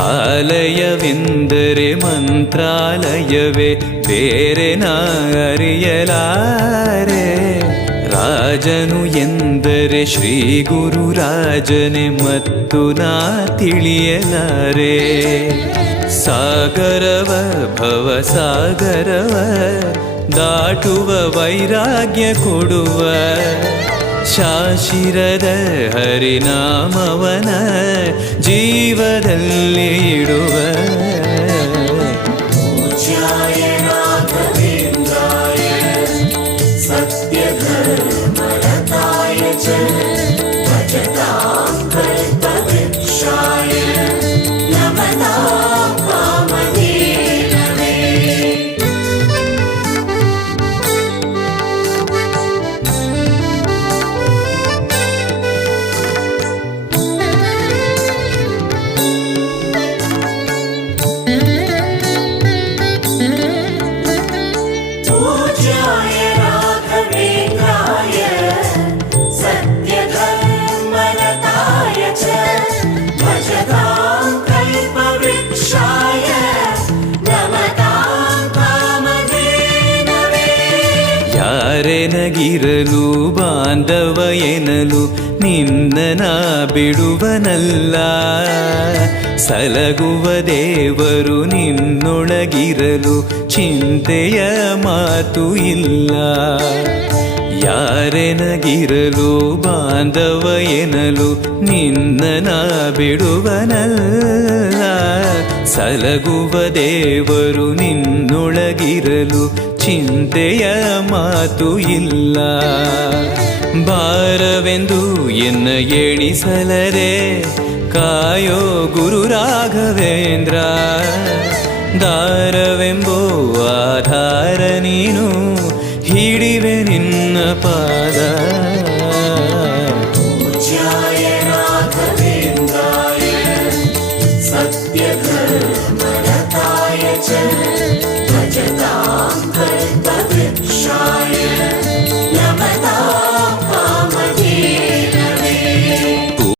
ಆಲಯವೆಂದರೆ ಮಂತ್ರಾಲಯವೇ, ಬೇರೆ ನಾ ಅರಿಯಲಾರೆ. ರಾಜನು ಎಂದರೆ ಶ್ರೀ ಗುರುರಾಜನೇ, ಮತ್ತು ನಾ ತಿಳಿಯಲಾರೆ. ಸಾಗರವ ಭವ ಸಾಗರವ ದಾಟುವ ವೈರಾಗ್ಯ ಕೊಡುವ, ಶಾಶಿರದ ಹರಿನಾಮವನ ಜೀವದಲ್ಲಿ ಇಡುವ. ಪೂಜ್ಯಾಯ ರಾಘವೇಂದ್ರಾಯ ಸತ್ಯಧರ್ಮರತಾಯ ಚ ಭಜತಾಂ ಕಲ್ಪವೃಕ್ಷಾಯ ನಮತಾಂ ಕಾಮಧೇನವೇ. पूज्याय राघवेन्द्राय सत्यधर्मरताय च भजतां कल्पवृक्षाय नमतां कामधेनवे. ಯಾರೆನಗಿರಲು ಬಾಂಧವ ಎನಲು ನಿನ್ನ ಬಿಡುವನಲ್ಲ, ಸಲಗುವ ದೇವರು ನಿನ್ನೊಳಗಿರಲು ಚಿಂತೆಯ ಮಾತು ಇಲ್ಲ. ಯಾರೆನಗಿರಲು ಬಾಂಧವ ಎನಲು ನಿನ್ನ ಬಿಡುವನಲ್ಲ, ಸಲಗುವ ದೇವರು ನಿನ್ನೊಳಗಿರಲು ಚಿಂತೆಯ ಮಾತು ಇಲ್ಲ. ಭಾರವೆಂದು ಎನ್ನ ಎಣಿಸಲರೆ ಕಾಯೋ ಗುರು ರಾಘವೇಂದ್ರ, ದಾರವೆಂಬೋ ಆಧಾರ ನೀನು ಹಿಡಿವೆ ನಿನ್ನ ಪಾದ.